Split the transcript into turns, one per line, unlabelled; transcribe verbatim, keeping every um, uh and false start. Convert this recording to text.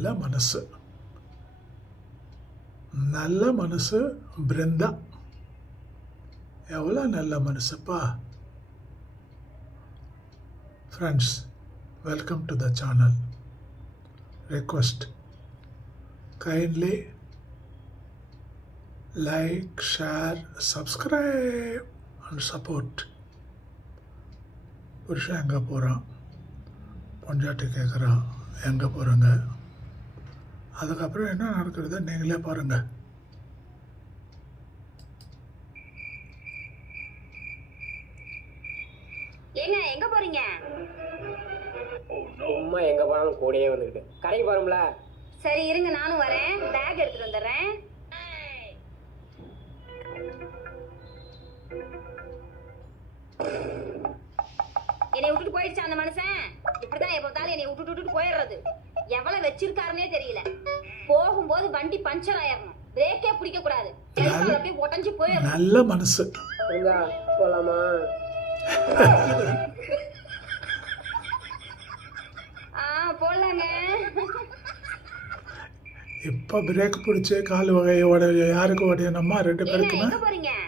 நல்ல மனசு நல்ல மனசு பிருந்தா எவ்வளோ நல்ல மனசுப்பா. Friends, welcome to the channel. Request, kindly like, share, subscribe and support. புருஷன் எங்கே போகிறான், பொஞ்சாட்டி கேட்குறான் எங்கே போகிறேங்க, அதுக்கப்புறம் என்ன நடக்கிறது நீங்களே பாருங்கள்.
ஏங்க எங்க போறீங்க?
சும்மா எங்க போனாலும் கூடயே வந்துக்கிட்டு கடைக்கு போறோம்ல.
சரி இருங்க, நானும் வரேன். பேக் எடுத்துட்டு வந்துடுறேன். என்னை விட்டுட்டு போயிடுச்சு அந்த மனுஷன். இப்படிதான் எப்ப பார்த்தாலும் என்னை விட்டுட்டு விட்டுட்டு போயிடுறது. எவ்வளவு வச்சிருக்காருன்னே தெரியல. போகும்போது வண்டி பஞ்சர் ஆயிரணும், பிரேக்கே பிடிக்க கூடாது, அப்படியே உடஞ்சு போயிடும்.
நல்ல மனசு.
போலாமா?
ஆ போலாங்க.
இப்போ பிரேக் பிடிச்சி கால் வகையை உடைய யாருக்கு உடையணுமா? ரெண்டு பேருக்குமே.
எங்க போறீங்க?